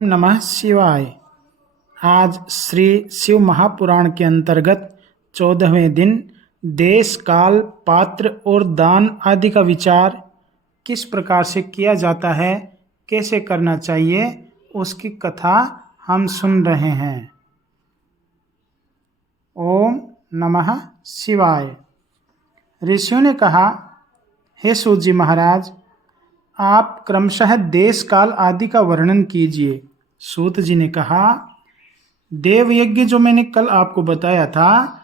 नमः शिवाय। आज श्री शिव महापुराण के अंतर्गत 14वें दिन देश, काल, पात्र और दान आदि का विचार किस प्रकार से किया जाता है, कैसे करना चाहिए, उसकी कथा हम सुन रहे हैं। ओम नमः शिवाय। ऋषियों ने कहा, हे सूत जी महाराज, आप क्रमशः देश, काल आदि का वर्णन कीजिए। सूत जी ने कहा, देव यज्ञ जो मैंने कल आपको बताया था,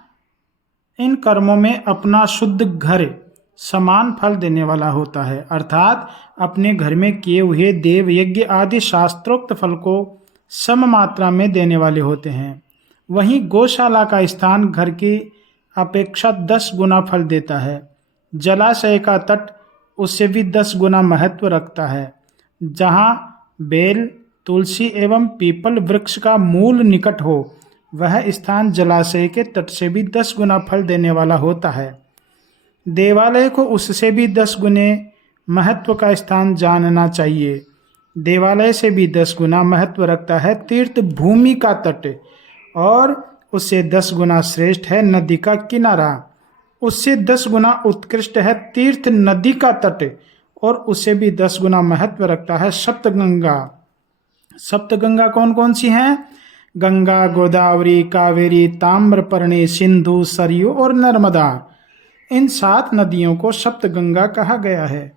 इन कर्मों में अपना शुद्ध घर समान फल देने वाला होता है, अर्थात अपने घर में किए हुए देव यज्ञ आदि शास्त्रोक्त फल को सम मात्रा में देने वाले होते हैं। वहीं गौशाला का स्थान घर की अपेक्षा 10 गुना फल देता है। जलाशय का तट उससे भी 10 गुना महत्व रखता है। जहाँ बेल, तुलसी एवं पीपल वृक्ष का मूल निकट हो, वह स्थान जलाशय के तट से भी 10 गुना फल देने वाला होता है। देवालय को उससे भी 10 गुने महत्व का स्थान जानना चाहिए। देवालय से भी 10 गुना महत्व रखता है तीर्थ भूमि का तट, और उससे 10 गुना श्रेष्ठ है नदी का किनारा। उससे 10 गुना उत्कृष्ट है तीर्थ नदी का तट, और उससे भी 10 गुना महत्व रखता है सप्तगंगा। सप्तगंगा कौन कौन सी हैं? गंगा, गोदावरी, कावेरी, ताम्रपर्णी, सिंधु, सरयू और नर्मदा। इन 7 नदियों को सप्तगंगा कहा गया है।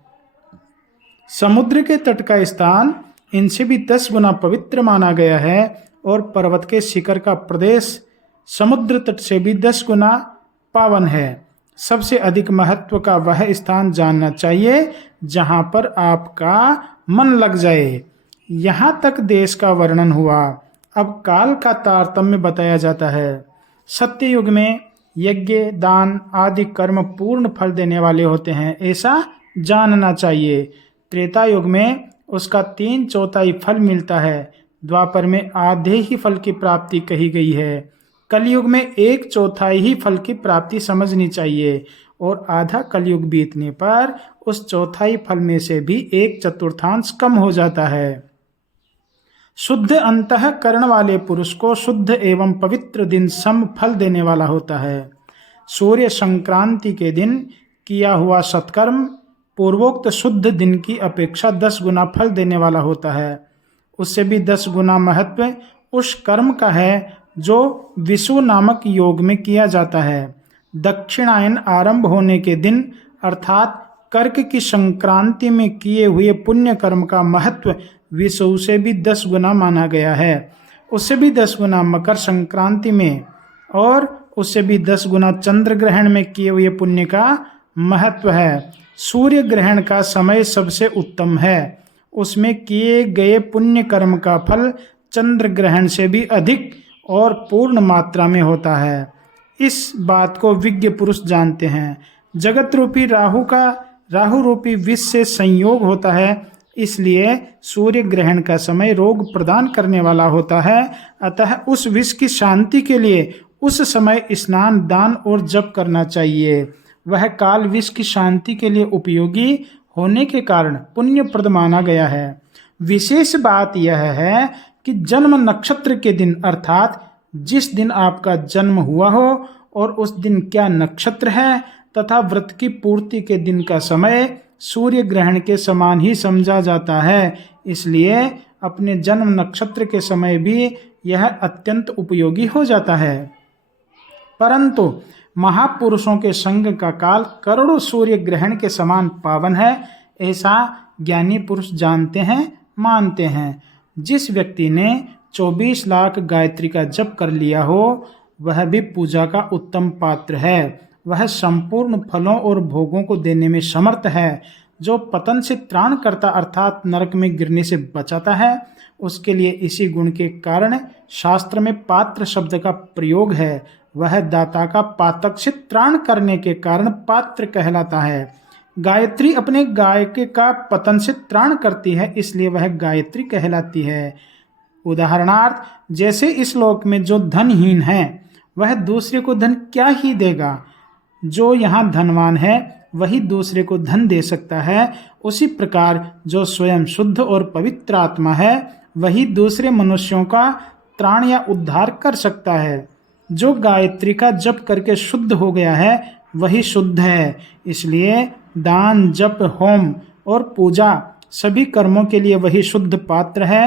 समुद्र के तट का स्थान इनसे भी 10 गुना पवित्र माना गया है, और पर्वत के शिखर का प्रदेश समुद्र तट से भी 10 गुना पावन है। सबसे अधिक महत्व का वह स्थान जानना चाहिए जहां पर आपका मन लग जाए। यहाँ तक देश का वर्णन हुआ। अब काल का तारतम्य बताया जाता है। सत्ययुग में यज्ञ, दान आदि कर्म पूर्ण फल देने वाले होते हैं, ऐसा जानना चाहिए। त्रेता युग में उसका 3/4 फल मिलता है। द्वापर में आधे ही फल की प्राप्ति कही गई है। कलयुग में 1/4 ही फल की प्राप्ति समझनी चाहिए, और आधा कलयुग बीतने पर उस चौथाई फल में से भी 1/4 कम हो जाता है। शुद्ध अंतःकरण वाले पुरुष को शुद्ध एवं पवित्र दिन सम फल देने वाला होता है। सूर्य संक्रांति के दिन किया हुआ सत्कर्म पूर्वोक्त शुद्ध दिन की अपेक्षा 10 गुना फल देने वाला होता है। उससे भी 10 गुना महत्व उस कर्म का है जो विषु नामक योग में किया जाता है। दक्षिणायन आरंभ होने के दिन, अर्थात कर्क की संक्रांति में किए हुए पुण्य कर्म का महत्व विषु से भी 10 गुना माना गया है। उससे भी 10 गुना मकर संक्रांति में, और उससे भी 10 गुना चंद्र ग्रहण में किए हुए पुण्य का महत्व है। सूर्य ग्रहण का समय सबसे उत्तम है। उसमें किए गए पुण्य कर्म का फल चंद्र ग्रहण से भी अधिक और पूर्ण मात्रा में होता है। इस बात को विज्ञ पुरुष जानते हैं। जगत रूपी राहु रूपी विष से संयोग होता है, इसलिए सूर्य ग्रहण का समय रोग प्रदान करने वाला होता है। अतः उस विष की शांति के लिए उस समय स्नान, दान और जप करना चाहिए। वह काल विष की शांति के लिए उपयोगी होने के कारण पुण्यप्रद माना गया है। विशेष बात यह है कि जन्म नक्षत्र के दिन, अर्थात जिस दिन आपका जन्म हुआ हो और उस दिन क्या नक्षत्र है, तथा व्रत की पूर्ति के दिन का समय सूर्य ग्रहण के समान ही समझा जाता है। इसलिए अपने जन्म नक्षत्र के समय भी यह अत्यंत उपयोगी हो जाता है। परंतु महापुरुषों के संग का काल करोड़ों सूर्य ग्रहण के समान पावन है, ऐसा ज्ञानी पुरुष जानते हैं, मानते हैं। जिस व्यक्ति ने 24 लाख गायत्री का जप कर लिया हो, वह भी पूजा का उत्तम पात्र है। वह संपूर्ण फलों और भोगों को देने में समर्थ है। जो पतन से त्राण करता, अर्थात नरक में गिरने से बचाता है, उसके लिए इसी गुण के कारण शास्त्र में पात्र शब्द का प्रयोग है। वह दाता का पातक से त्राण करने के कारण पात्र कहलाता है। गायत्री अपने गायक का पतन से त्राण करती है, इसलिए वह गायत्री कहलाती है। उदाहरणार्थ, जैसे इस लोक में जो धनहीन है, वह दूसरे को धन क्या ही देगा। जो यहाँ धनवान है, वही दूसरे को धन दे सकता है। उसी प्रकार जो स्वयं शुद्ध और पवित्र आत्मा है, वही दूसरे मनुष्यों का त्राण या उद्धार कर सकता है। जो गायत्री का जप करके शुद्ध हो गया है वही शुद्ध है। इसलिए दान, जप, होम और पूजा सभी कर्मों के लिए वही शुद्ध पात्र है।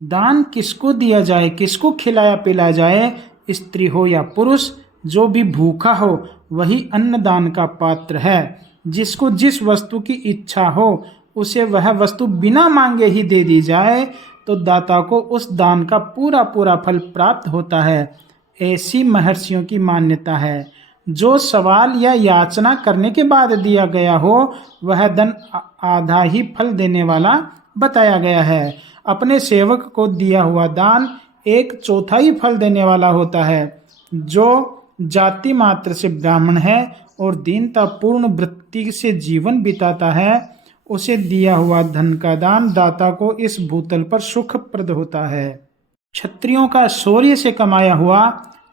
दान किसको दिया जाए, किसको खिलाया पिलाया जाए, स्त्री हो या पुरुष, जो भी भूखा हो वही अन्नदान का पात्र है। जिसको जिस वस्तु की इच्छा हो उसे वह वस्तु बिना मांगे ही दे दी जाए तो दाता को उस दान का पूरा पूरा फल प्राप्त होता है। ऐसी महर्षियों की मान्यता है। जो सवाल या याचना करने के बाद दिया गया हो वह धन आधा ही फल देने वाला बताया गया है। अपने सेवक को दिया हुआ दान 1/4 फल देने वाला होता है। जो जाति मात्र से ब्राह्मण है और दीनता पूर्ण वृत्ति से जीवन बिताता है उसे दिया हुआ धन का दान दाता को इस भूतल पर सुखप्रद होता है। क्षत्रियों का शौर्य से कमाया हुआ,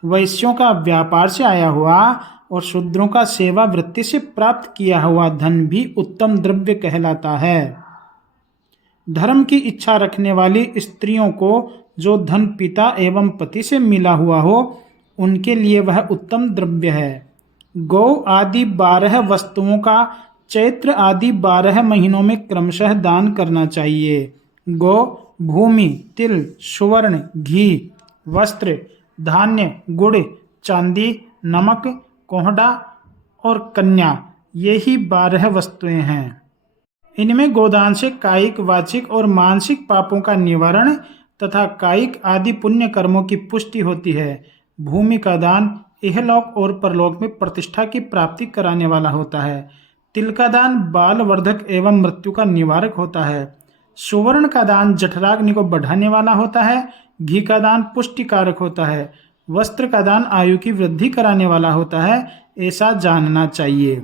वैश्यों का व्यापार से आया हुआ और शूद्रों का सेवा वृत्ति से प्राप्त किया हुआ धन भी उत्तम द्रव्य कहलाता है। धर्म की इच्छा रखने वाली स्त्रियों को जो धन पिता एवं पति से मिला हुआ हो उनके लिए वह उत्तम द्रव्य है। गौ आदि 12 वस्तुओं का चैत्र आदि 12 महीनों में क्रमशः दान करना चाहिए। गौ, भूमि, तिल, सुवर्ण, घी, वस्त्र, धान्य, गुड़, चांदी, नमक, कोहड़ा और कन्या, यही 12 वस्तुएं हैं। इनमें गोदान से कायिक, वाचिक और मानसिक पापों का निवारण तथा कायिक आदि पुण्य कर्मों की पुष्टि होती है। भूमि का दान इहलोक और परलोक में प्रतिष्ठा की प्राप्ति कराने वाला होता है। तिल का दान बाल वर्धक एवं मृत्यु का निवारक होता है। सुवर्ण का दान जठराग्नि को बढ़ाने वाला होता है। घी का दान पुष्टिकारक होता है। वस्त्र का दान आयु की वृद्धि कराने वाला होता है, ऐसा जानना चाहिए।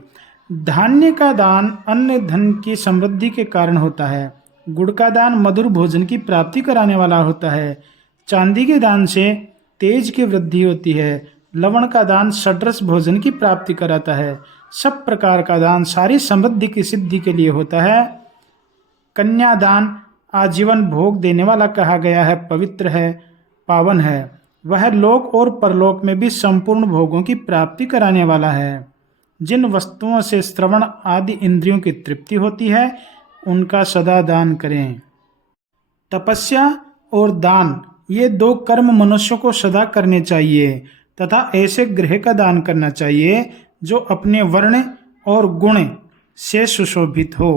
धान्य का दान अन्न धन की समृद्धि के कारण होता है। गुड़ का दान मधुर भोजन की प्राप्ति कराने वाला होता है। चांदी के दान से तेज की वृद्धि होती है। लवण का दान षड्रस भोजन की प्राप्ति कराता है। सब प्रकार का दान सारी समृद्धि की सिद्धि के लिए होता है। कन्यादान आजीवन भोग देने वाला कहा गया है, पवित्र है, पावन है। वह लोक और परलोक में भी संपूर्ण भोगों की प्राप्ति कराने वाला है। जिन वस्तुओं से श्रवण आदि इंद्रियों की तृप्ति होती है उनका सदा दान करें। तपस्या और दान ये 2 कर्म मनुष्य को सदा करने चाहिए तथा ऐसे गृह का दान करना चाहिए जो अपने वर्ण और गुण से सुशोभित हो।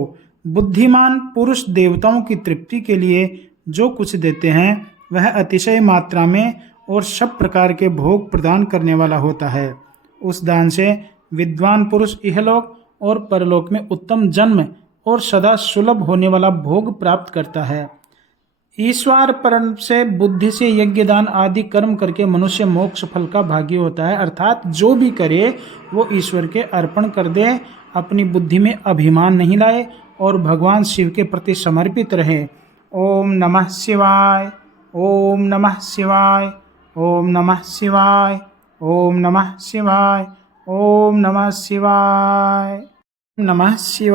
बुद्धिमान पुरुष देवताओं की तृप्ति के लिए जो कुछ देते हैं वह अतिशय मात्रा में और सब प्रकार के भोग प्रदान करने वाला होता है। उस दान से विद्वान पुरुष इहलोक और परलोक में उत्तम जन्म और सदा सुलभ होने वाला भोग प्राप्त करता है। ईश्वर परम से बुद्धि से यज्ञ दान आदि कर्म करके मनुष्य मोक्ष फल का भागी होता है। अर्थात जो भी करे वो ईश्वर के अर्पण कर दे, अपनी बुद्धि में अभिमान नहीं लाए और भगवान शिव के प्रति समर्पित रहे। ओम नमः शिवाय, ओम नमः शिवाय, ओम नमः शिवाय, ओम नमः शिवाय, ओम नमः शिवाय, नमः शिवाय।